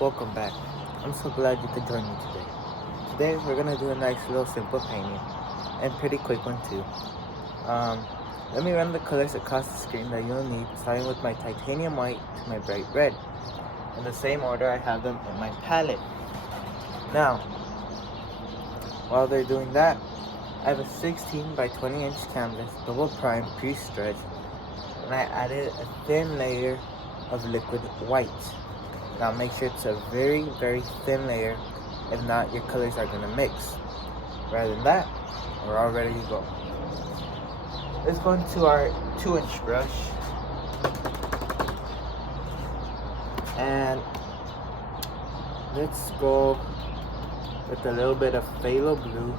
Welcome back. I'm so glad you could join me today. Today we're gonna do a nice little simple painting, and pretty quick one too. Um, Let me run the colors across the screen that you'll need, starting with my titanium white to my bright red, in the same order I have them in my palette. Now, while they're doing that, I have a 16 by 20 inch canvas, double prime, pre-stretched, and I added a thin layer of liquid white. Now make sure it's a very, very thin layer. If not, your colors are gonna mix. Rather than that, we're all ready to go. Let's go into our 2-inch brush. And let's go with a little bit of phthalo blue.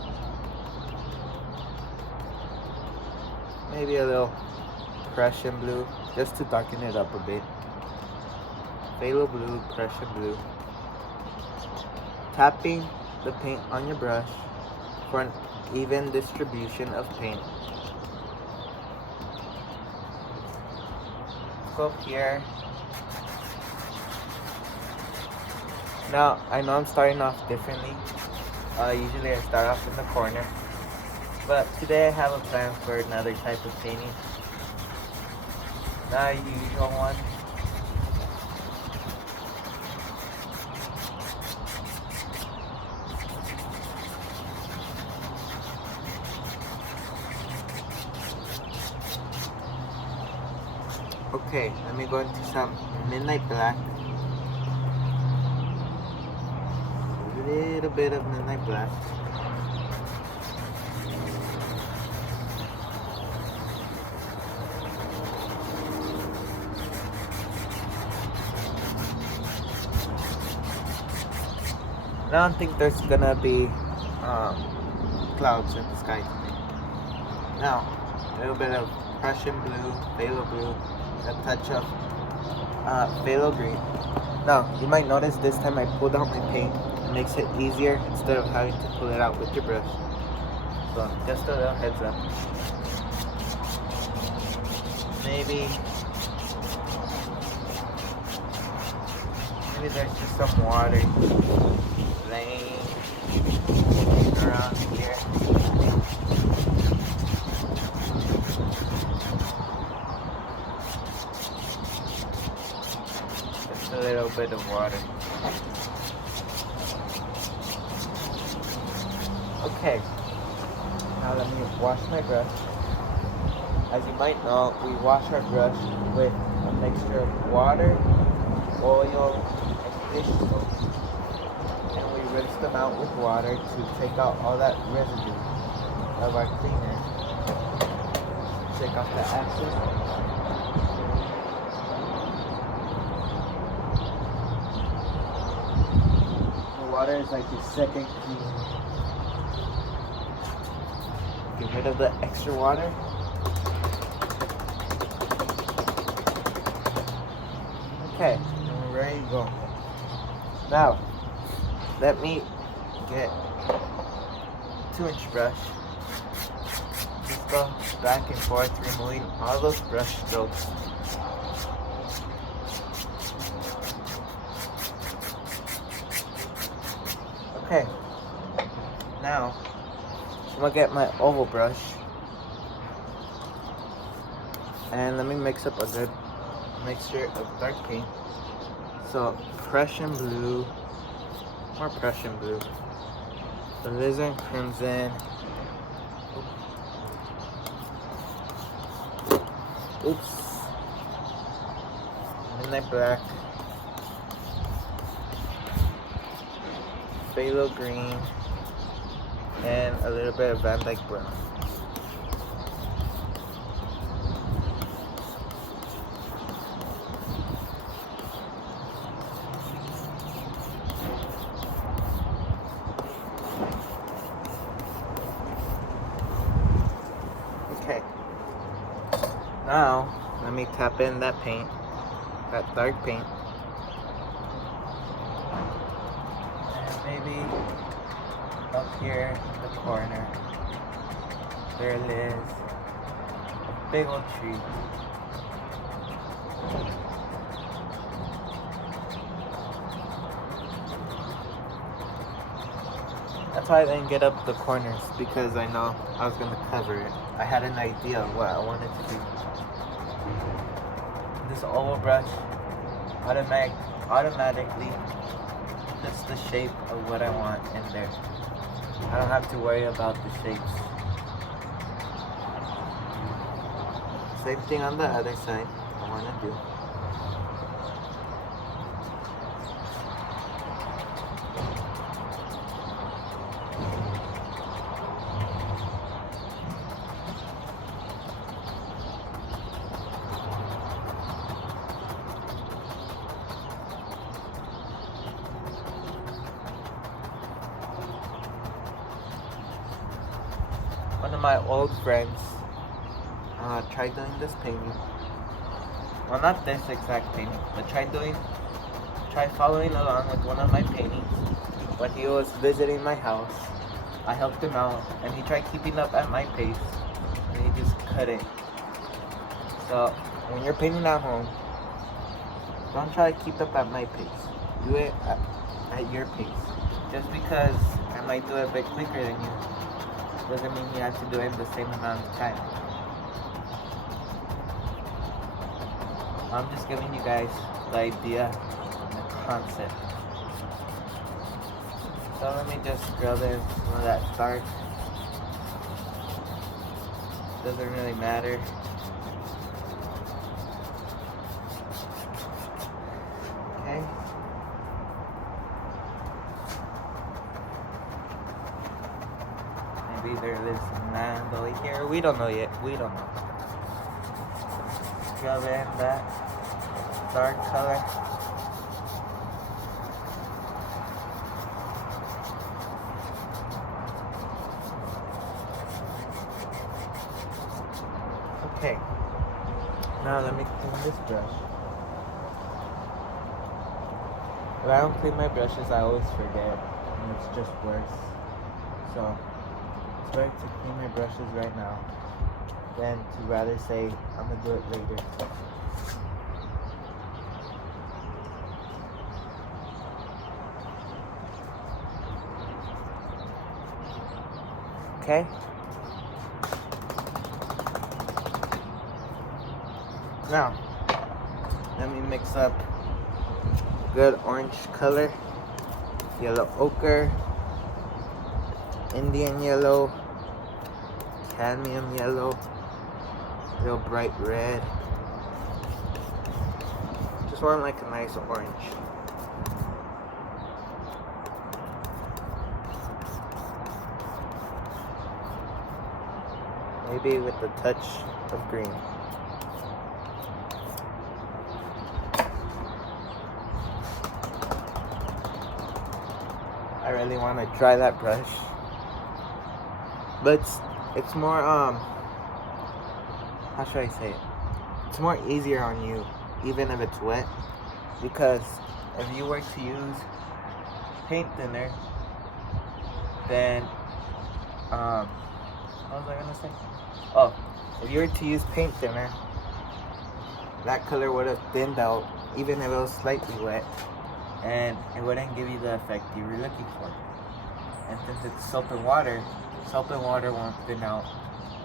Maybe a little Prussian blue, just to darken it up a bit. Phthalo blue, Prussian blue. Tapping the paint on your brush for an even distribution of paint. Go up here. Now, I know I'm starting off differently. Usually I start off in the corner. But today I have a plan for another type of painting. Not a usual one. Okay, let me go into some midnight black. A little bit of midnight black. I don't think there's gonna be clouds in the sky today. Now, a little bit of Prussian blue, phthalo blue, a touch of phthalo green. Now, you might notice this time I pulled out my paint. It makes it easier instead of having to pull it out with your brush. So, just a little heads up. Maybe there's just some water laying around here. Just a little bit of water. Okay, now let me wash my brush. As you might know, we wash our brush with a mixture of water, oil, and dish soap. And we rinse them out with water to take out all that residue of our cleaner. Take off the acid. The water is like your second cleaner. Get rid of the extra water. Okay, and we're ready to go. Now, let me get a 2-inch brush. Just go back and forth, removing all those brush strokes. Okay, now I'm gonna get my oval brush and let me mix up a good mixture of dark paint. So Prussian blue, more Prussian blue, alizarin crimson, midnight black, phthalo green, and a little bit of Van Dyke brown. Okay, now let me tap in that paint, that dark paint, and maybe up here in the corner there lives a big old tree. That's why I didn't get up the corners, because I know I was gonna cover it. I had an idea of what I wanted to do. This oval brush automatically puts the shape of what I want in there. I don't have to worry about the shapes. Same thing on the other side. I want to do. One of my old friends tried doing this painting. Well, not this exact painting, but try following along with one of my paintings. When he was visiting my house, I helped him out, and he tried keeping up at my pace, and he just couldn't. So, when you're painting at home, don't try to keep up at my pace. Do it at your pace. Just because I might do it a bit quicker than you doesn't mean you have to do it in the same amount of time. I'm just giving you guys the idea and the concept. So let me just scrub in some of that dark. Doesn't really matter. Okay. Maybe there is some land over here. We don't know yet. We don't know. Scrub in that dark color. Okay. Now let me clean this brush. If I don't clean my brushes, I always forget, and it's just worse. So it's better to clean my brushes right now than to rather say I'm gonna do it later. Okay. Now, let me mix up good orange color, yellow ochre, Indian yellow, cadmium yellow, real bright red. Just want like a nice orange. Maybe with a touch of green. I really want to dry that brush, but it's more how should I say it? It's more easier on you, even if it's wet, because if you were to use paint thinner, then what was I gonna say? Oh, if you were to use paint thinner, that color would have thinned out, even if it was slightly wet, and it wouldn't give you the effect you were looking for. And since it's soap and water won't thin out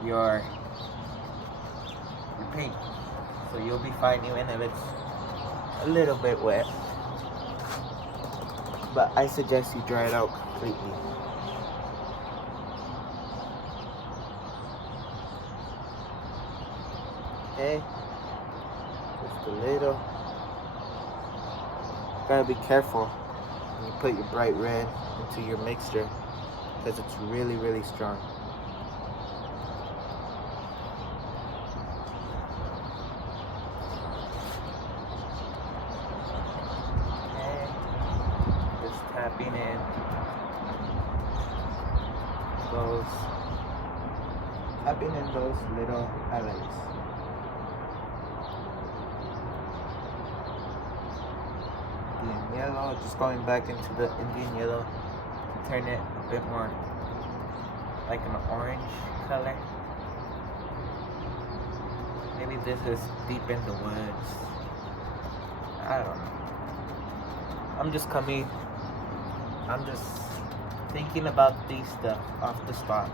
your paint, so you'll be fine even if it's a little bit wet. But I suggest you dry it out completely. Okay, just a little. Gotta be careful when you put your bright red into your mixture, because it's really, really strong. Okay, just tapping in those little highlights. Indian yellow, just going back into the Indian yellow to turn it a bit more like an orange color. Maybe this is deep in the woods. I don't know. I'm just thinking about these stuff off the spot.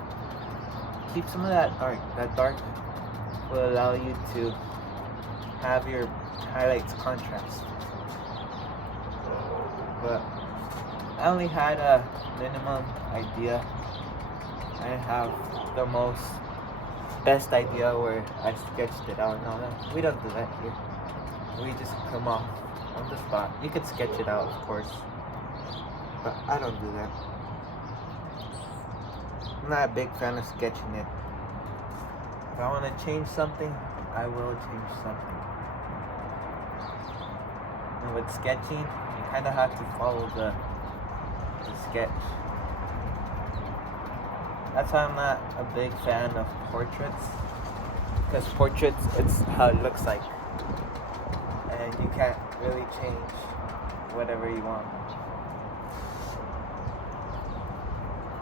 Keep some of that dark. That dark will allow you to have your highlights contrast. But I only had a minimum idea. I have the most best idea where I sketched it out and all that. We don't do that here. We just come off on the spot. You could sketch it out, of course, but I don't do that. I'm not a big fan of sketching it. If I want to change something, I will change something. And with sketching, you kind of have to follow the sketch. That's why I'm not a big fan of portraits, because portraits, it's how it looks like, and you can't really change whatever you want.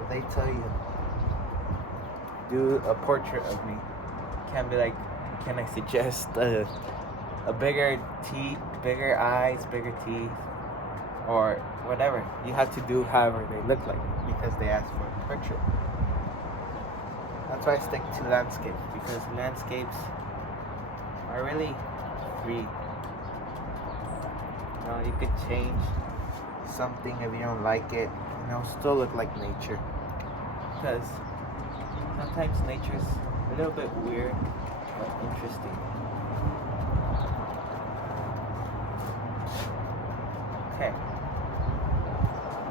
If they tell you, do a portrait of me, you can't be like, can I suggest a bigger teeth, bigger eyes, bigger teeth, or whatever. You have to do however they look like, because they asked for a portrait. That's why I stick to landscape, because landscapes are really free. You know, you could change something if you don't like it, and it'll still look like nature. Because sometimes nature's a little bit weird, but interesting. Okay.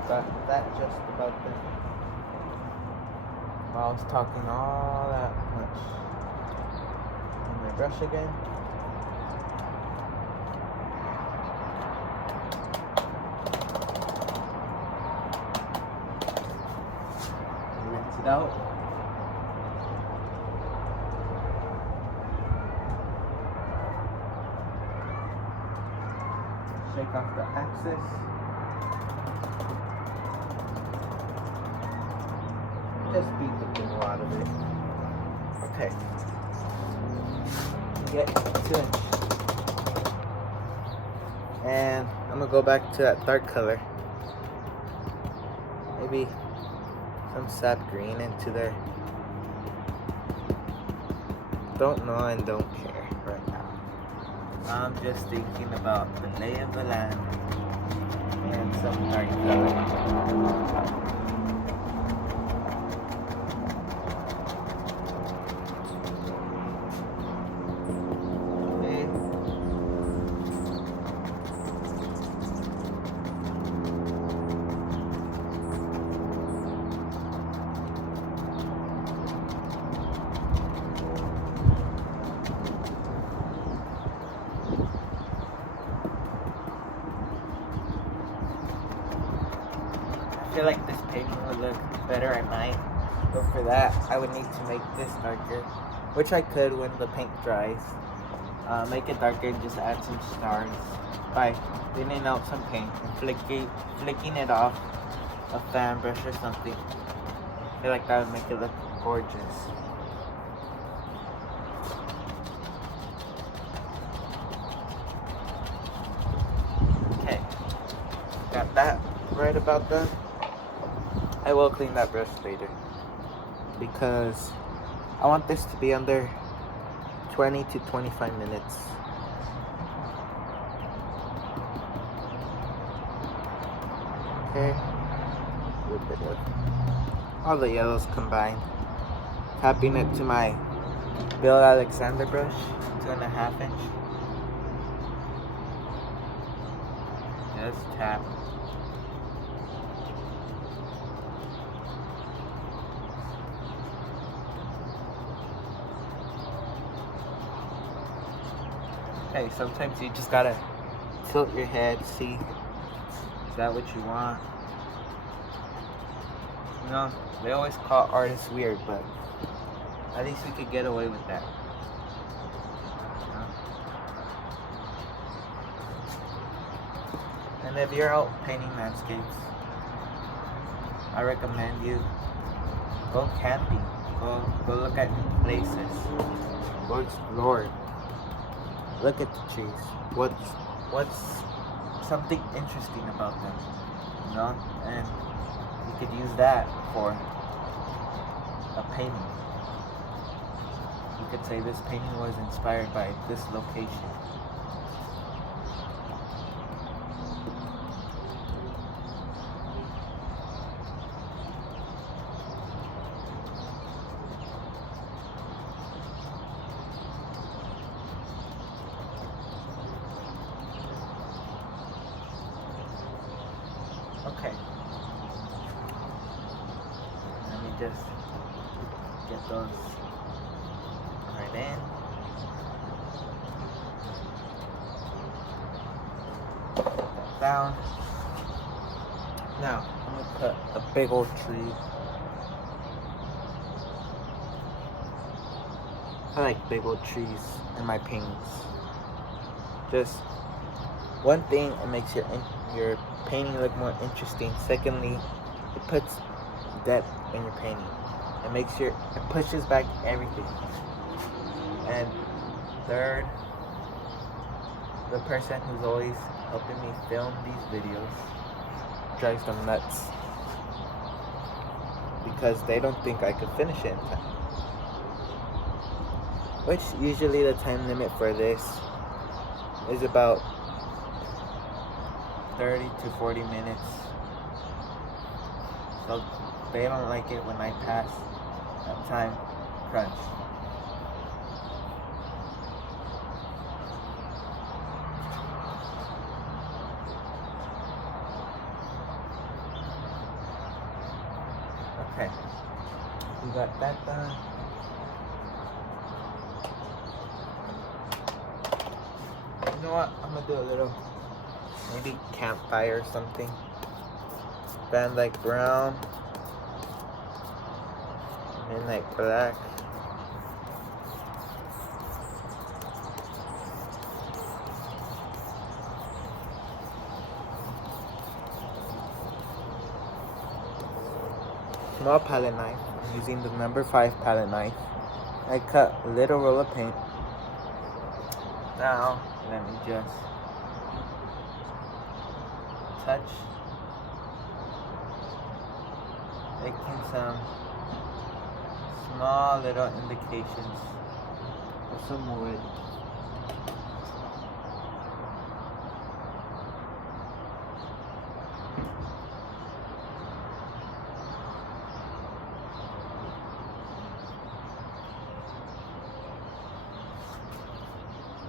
Got that just about there. I was talking all that much. And my brush again. Rinse it out. Shake off the excess. Just beat the glue out of it. Okay. Get to it. And I'm gonna go back to that dark color. Maybe some sap green into there. Don't know and don't care right now. I'm just thinking about the lay of the land and some dark color. I feel like this painting would look better at night, but for that I would need to make this darker, which I could when the paint dries. Make it darker and just add some stars by thinning out some paint and flicking it off a fan brush or something. I feel like that would make it look gorgeous. Okay, got that right about done. I will clean that brush later, because I want this to be under 20 to 25 minutes. Okay, a little bit of all the yellows combined. Tapping it to my Bill Alexander brush, 2.5 inch. Just tap. Okay, sometimes you just gotta tilt your head, see, is that what you want? You know, they always call artists weird, but at least we could get away with that. You know? And if you're out painting landscapes, I recommend you go camping, go look at new places, go explore. Look at the trees. What's something interesting about them, you know? And you could use that for a painting. You could say this painting was inspired by this location. Okay. Let me just get those right in. Put that down. Now, I'm going to put a big old tree. I like big old trees in my paintings. Just one thing, it makes your painting look more interesting. Secondly, it puts depth in your painting. It pushes back everything. And third, the person who's always helping me film these videos drives them nuts because they don't think I could finish it in time. Which usually the time limit for this is about 30 to 40 minutes. So they don't like it when I pass that time crunch. Okay, we got that done. You know what? I'm gonna do a little, maybe campfire or something. Midnight brown, midnight black. Small palette knife. I'm using the number 5 palette knife. I cut a little roll of paint. Now, let me just touch, making some small little indications of some wood.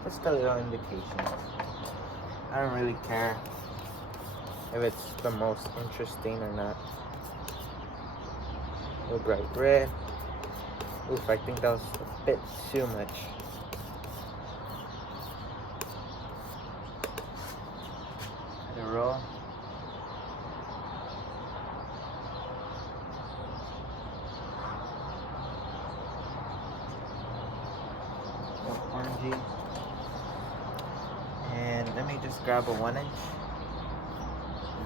Just a little indication. I don't really care if it's the most interesting or not. A little bright red. Oof, I think that was a bit too much. The roll. Orangey. And let me just grab a 1-inch.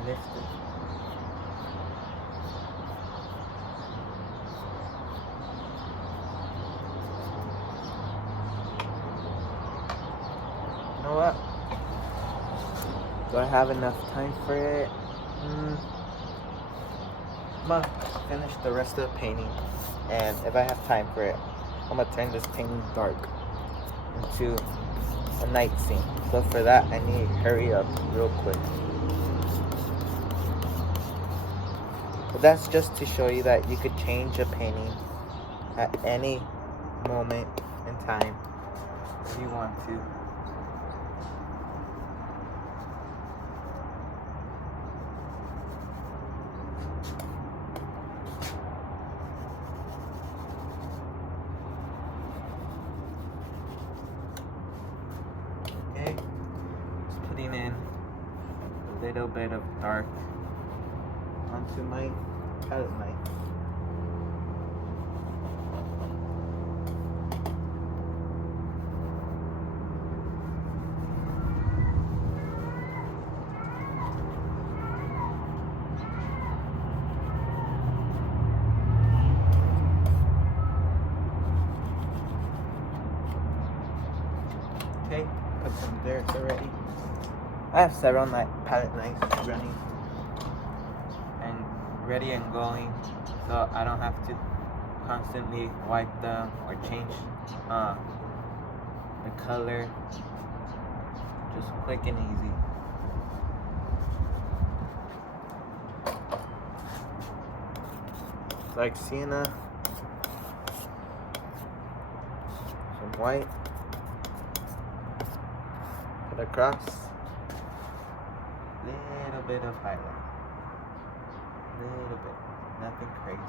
Lift it. You know what? Do I have enough time for it? I'm gonna finish the rest of the painting, and if I have time for it, I'm gonna turn this painting dark into a night scene. So for that, I need to hurry up real quick. But that's just to show you that you could change a painting at any moment in time if you want to. Okay, just putting in a little bit of dark onto my palette knife. Okay, put some dirt already. I have several palette knives running, and ready and going, so I don't have to constantly wipe them or change the color. Just quick and easy. It's like sienna, some white, put across, little bit of highlight, little bit, nothing crazy.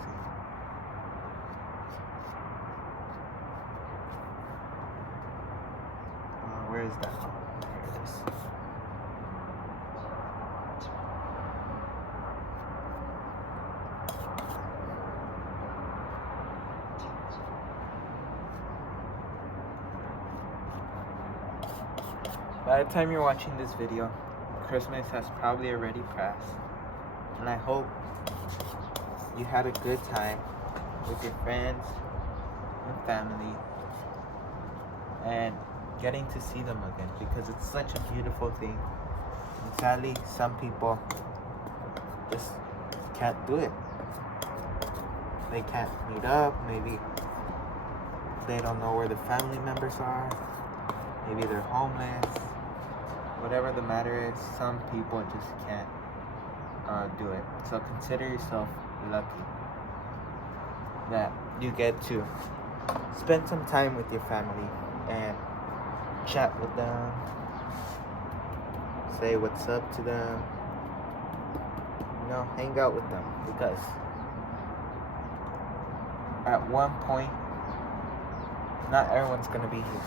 Where is that? Here it is. By the time you're watching this video, Christmas has probably already passed, and I hope you had a good time with your friends and family and getting to see them again, because it's such a beautiful thing. And sadly, some people just can't do it. They can't meet up, maybe they don't know where the family members are, maybe they're homeless. Whatever the matter is, some people just can't do it. So consider yourself lucky that you get to spend some time with your family and chat with them, say what's up to them, hang out with them, because at one point, not everyone's gonna be here.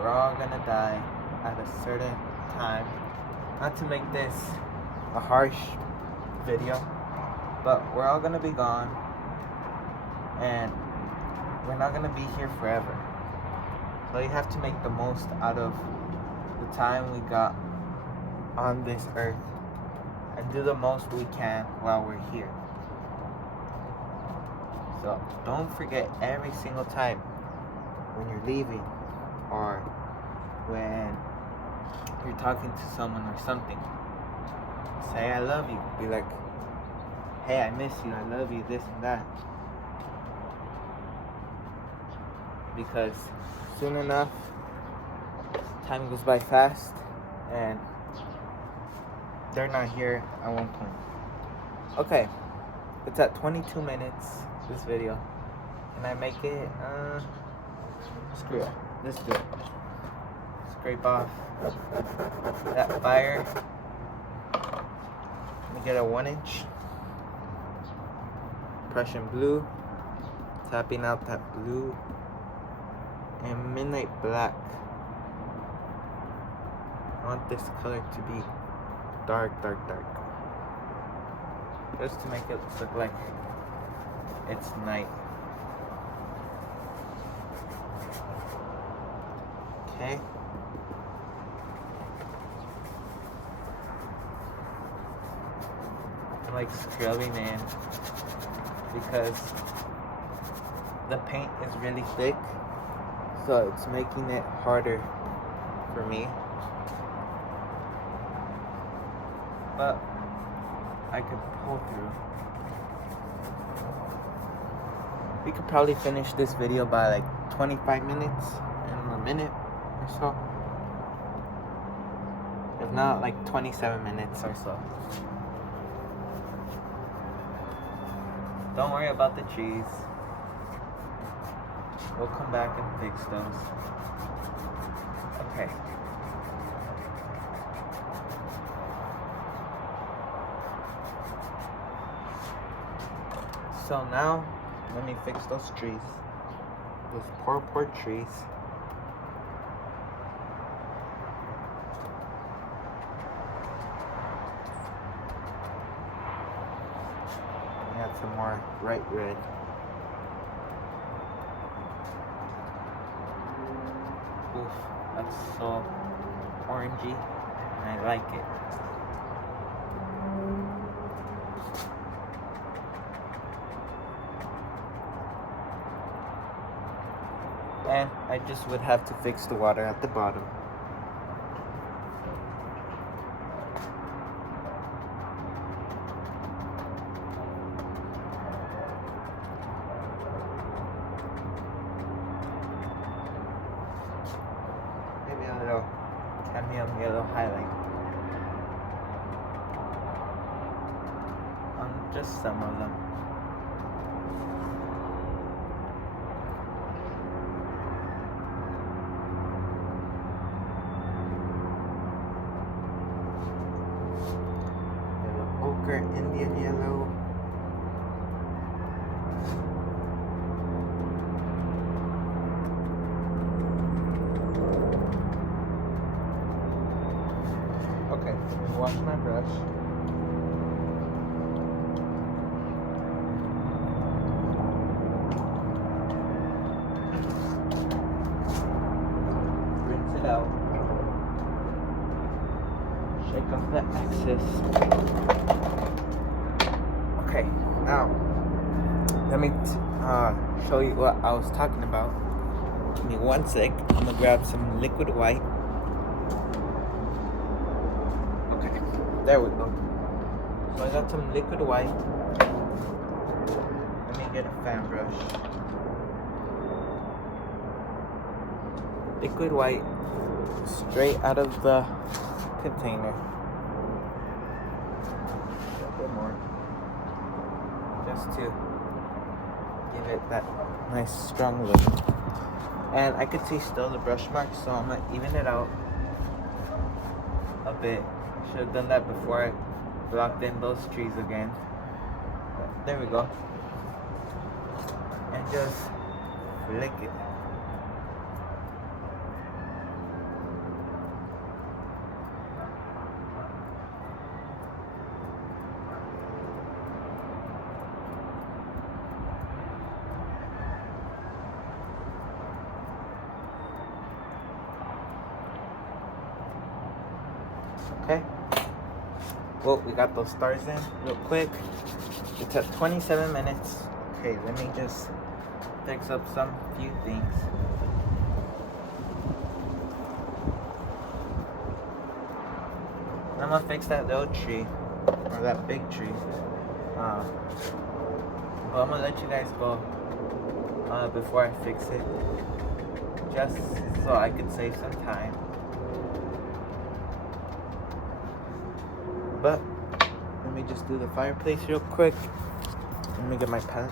We're all gonna die at a certain time. Not to make this a harsh video, but we're all gonna be gone, and we're not gonna be here forever. So you have to make the most out of the time we got on this earth and do the most we can while we're here. So don't forget, every single time when you're leaving or when you're talking to someone or something, say I love you. Be like, hey, I miss you, I love you, this and that. Because soon enough, time goes by fast, and they're not here at one point. Okay, it's at 22 minutes, this video. Can I make it? Screw it. Let's do it. Scrape off that fire. Let me get a 1-inch. Prussian blue. Tapping out that blue. And midnight black. I want this color to be dark, dark, dark. Just to make it look like it's night. Okay. I'm like scrubbing in because the paint is really thick, so it's making it harder for me. But I could pull through. We could probably finish this video by like 25 minutes and a minute or so. If not, like 27 minutes or so. Don't worry about the trees. We'll come back and fix those. Okay. So now, let me fix those trees. Those poor trees. We add some more bright red. Oof, that's so orangey, and I like it. And I just would have to fix the water at the bottom. just some of them. Ochre, Indian yellow. Okay, wash my brush. Rinse it out. Shake off the excess. Okay, now let me show you what I was talking about. Give me 1 sec. I'm gonna grab some liquid white. Okay, there we go. So I got some liquid white. Let me get a fan brush. Liquid white, straight out of the container. A little bit more. Just to give it that nice strong look. And I could see still the brush marks, so I'm gonna even it out a bit. Should have done that before I blocked in those trees again. But there we go. And just flick it. Okay. Well, we got those stars in real quick. It's at 27 minutes. Okay, let me just fix up some few things. I'm gonna fix that little tree, or that big tree. But I'm gonna let you guys go before I fix it, just so I could save some time. But let me just do the fireplace real quick. Let me get my pen.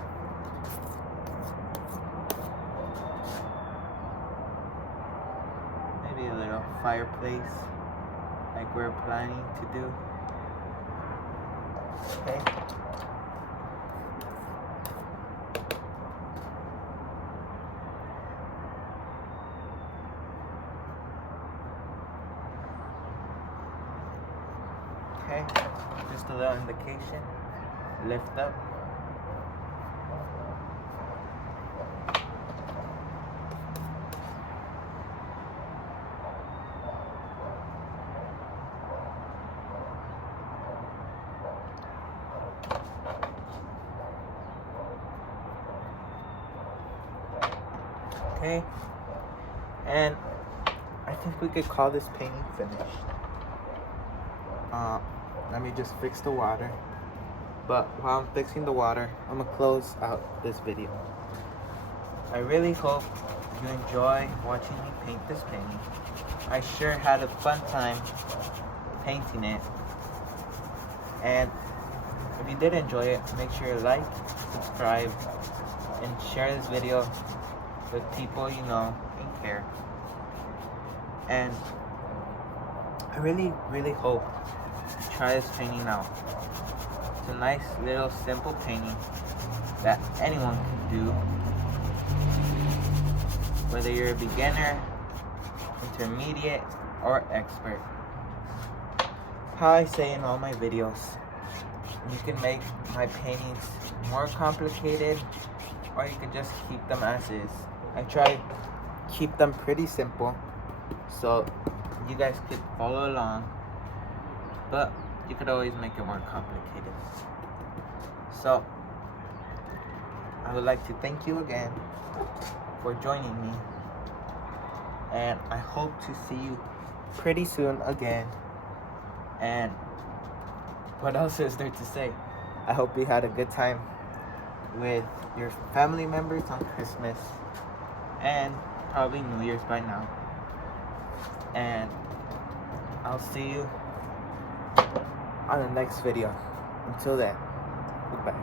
Maybe a little fireplace like we're planning to do. Okay. Okay, just a little indication. Lift up. Okay, and I think we could call this painting finished. Let me just fix the water. But while I'm fixing the water, I'm gonna close out this video. I really hope you enjoy watching me paint this painting. I sure had a fun time painting it. And if you did enjoy it, make sure you like, subscribe, and share this video with people you know and care. And I really hope you try this painting out. It's a nice little simple painting that anyone can do, whether you're a beginner, intermediate, or expert. How I say in all my videos, you can make my paintings more complicated, or you can just keep them as is. I try to keep them pretty simple so you guys could follow along, but you could always make it more complicated. So I would like to thank you again for joining me, and I hope to see you pretty soon again. And what else is there to say? I hope you had a good time with your family members on Christmas and probably New Year's by now. And I'll see you on the next video. Until then, Goodbye.